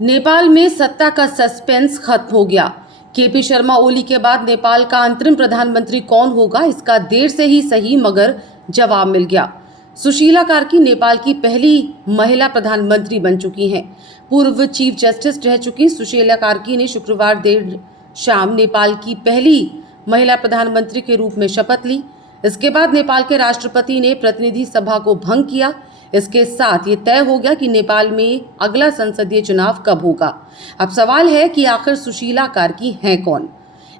नेपाल में सत्ता का सस्पेंस खत्म हो गया। केपी शर्मा ओली के बाद नेपाल का अंतरिम प्रधानमंत्री कौन होगा, इसका देर से ही सही मगर जवाब मिल गया। सुशीला कार्की नेपाल की पहली महिला प्रधानमंत्री बन चुकी हैं। पूर्व चीफ जस्टिस रह चुकी सुशीला कार्की ने शुक्रवार देर शाम नेपाल की पहली महिला प्रधानमंत्री के रूप में शपथ ली। इसके बाद नेपाल के राष्ट्रपति ने प्रतिनिधि सभा को भंग किया। इसके साथ ये तय हो गया कि नेपाल में अगला संसदीय चुनाव कब होगा। अब सवाल है कि आखिर सुशीला कार्की हैं कौन।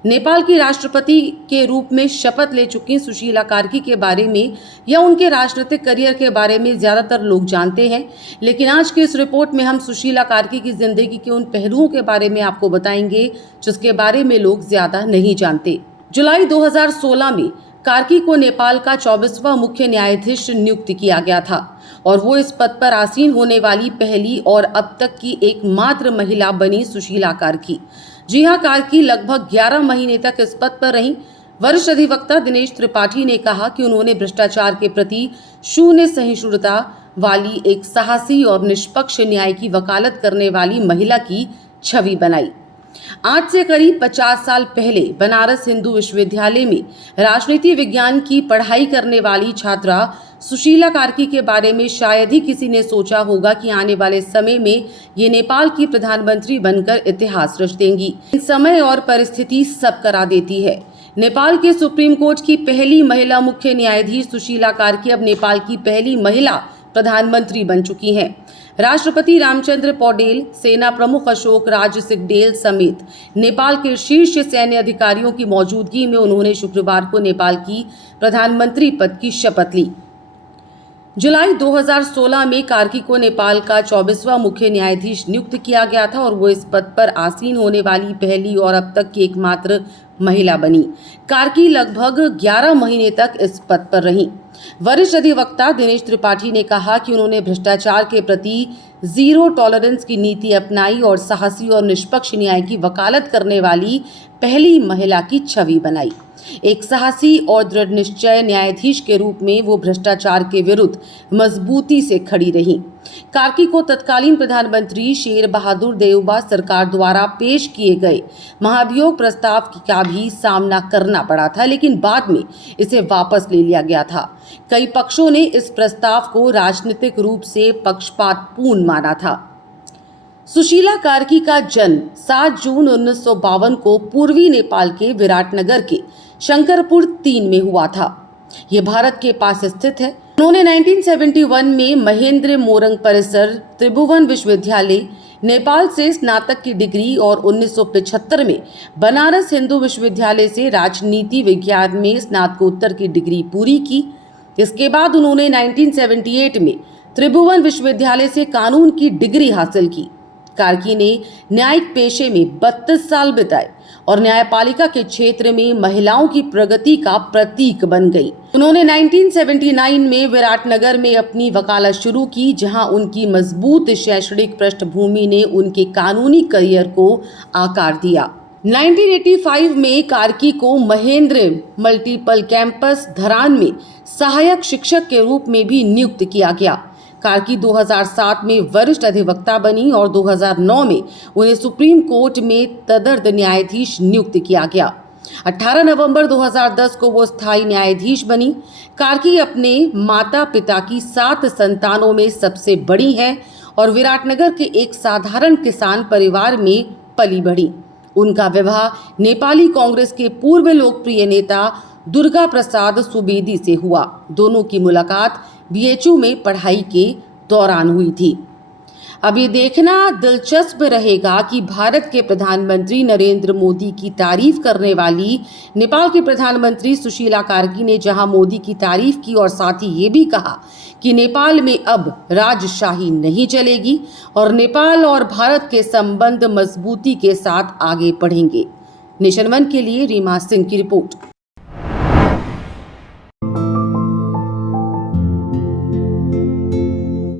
नेपाल की राष्ट्रपति के रूप में शपथ ले चुकी सुशीला कार्की के बारे में या उनके राजनीतिक करियर के बारे में ज्यादातर लोग जानते हैं, लेकिन आज के इस रिपोर्ट में हम सुशीला कार्की की जिंदगी के उन पहलुओं के बारे में आपको बताएंगे जिसके बारे में लोग ज्यादा नहीं जानते। जुलाई 2016 में कार्की को नेपाल का 24वां मुख्य न्यायाधीश नियुक्त किया गया था और वो इस पद पर आसीन होने वाली पहली और अब तक की एकमात्र महिला बनी सुशीला कार्की। जी हां, कार्की लगभग 11 महीने तक इस पद पर रहीं। वरिष्ठ अधिवक्ता दिनेश त्रिपाठी ने कहा कि उन्होंने भ्रष्टाचार के प्रति शून्य सहिष्णुता वाली एक साहसी और निष्पक्ष न्याय की वकालत करने वाली महिला की छवि बनाई। आज से करीब 50 साल पहले बनारस हिंदू विश्वविद्यालय में राजनीति विज्ञान की पढ़ाई करने वाली छात्रा सुशीला कार्की के बारे में शायद ही किसी ने सोचा होगा कि आने वाले समय में ये नेपाल की प्रधानमंत्री बनकर इतिहास रच देंगी। समय और परिस्थिति सब करा देती है। नेपाल के सुप्रीम कोर्ट की पहली महिला मुख्य न्यायाधीश सुशीला कार्की अब नेपाल की पहली महिला प्रधानमंत्री बन चुकी हैं। राष्ट्रपति रामचंद्र पौडेल, सेना प्रमुख अशोक राज सिंहदेल समेत नेपाल के शीर्ष सैन्य अधिकारियों की मौजूदगी में उन्होंने शुक्रवार को नेपाल की प्रधानमंत्री पद की शपथ ली। जुलाई 2016 में कार्की को नेपाल का 24वां मुख्य न्यायाधीश नियुक्त किया गया था और वो इस पद पर आसीन होने वाली पहली और अब तक की एकमात्र महिला बनी। कार्की लगभग 11 महीने तक इस पद पर रहीं। वरिष्ठ अधिवक्ता दिनेश त्रिपाठी ने कहा कि उन्होंने भ्रष्टाचार के प्रति जीरो टॉलरेंस की नीति अपनाई और साहसी और निष्पक्ष न्याय की वकालत करने वाली पहली महिला की छवि बनाई। एक साहसी और दृढ़ निश्चय न्यायाधीश के रूप में वो भ्रष्टाचार के विरुद्ध मजबूती से खड़ी रहीं। कार्की को तत्कालीन प्रधानमंत्री शेर बहादुर देउबा सरकार द्वारा पेश किए गए महाभियोग प्रस्ताव का भी सामना करना पड़ा था, लेकिन बाद में इसे वापस ले लिया गया था। कई पक्षों ने इस प्रस्ताव को राजनीतिक रूप से पक्षपातपूर्ण माना था। सुशीला कार्की का जन्म 7 जून 1952 को पूर्वी नेपाल के विराटनगर के शंकरपुर 3 में हुआ था। ये भारत के पास स्थित है। उन्होंने 1971 में महेंद्र मोरंग परिसर त्रिभुवन विश्वविद्यालय नेपाल से स्नातक की डिग्री और 1975 में बनारस हिंदू विश्वविद्यालय से राजनीति विज्ञान में स्नातकोत्तर की डिग्री पूरी की। इसके बाद उन्होंने 1978 में त्रिभुवन विश्वविद्यालय से कानून की डिग्री हासिल की। कार्की ने न्यायिक पेशे में 32 साल बिताए और न्यायपालिका के क्षेत्र में महिलाओं की प्रगति का प्रतीक बन गई। उन्होंने 1979 में विराटनगर में अपनी वकालत शुरू की, जहां उनकी मजबूत शैक्षणिक पृष्ठभूमि ने उनके कानूनी करियर को आकार दिया। 1985 में कार्की को महेंद्र मल्टीपल कैंपस धरान में सहायक शिक्षक के रूप में भी नियुक्त किया गया। कार्की 2007 में वरिष्ठ अधिवक्ता बनी और 2009 में उन्हें सुप्रीम कोर्ट में तदर्थ न्यायाधीश नियुक्त किया गया। 18 नवंबर 2010 को वो स्थायी न्यायाधीश बनी। कार्की अपने माता पिता की 7 संतानों में सबसे बड़ी हैं और विराटनगर के एक साधारण किसान परिवार में पली बढ़ी। उनका विवाह नेपाली कांग्रेस के पूर्व लोकप्रिय नेता दुर्गा प्रसाद सुवेदी से हुआ। दोनों की मुलाकात बीएचयू में पढ़ाई के दौरान हुई थी। अब ये देखना दिलचस्प रहेगा कि भारत के प्रधानमंत्री नरेंद्र मोदी की तारीफ करने वाली नेपाल की प्रधानमंत्री सुशीला कार्की ने जहां मोदी की तारीफ की और साथ ही ये भी कहा कि नेपाल में अब राजशाही नहीं चलेगी और नेपाल और भारत के संबंध मजबूती के साथ आगे बढ़ेंगे। नेशन वन के लिए रीमा सिंह की रिपोर्ट।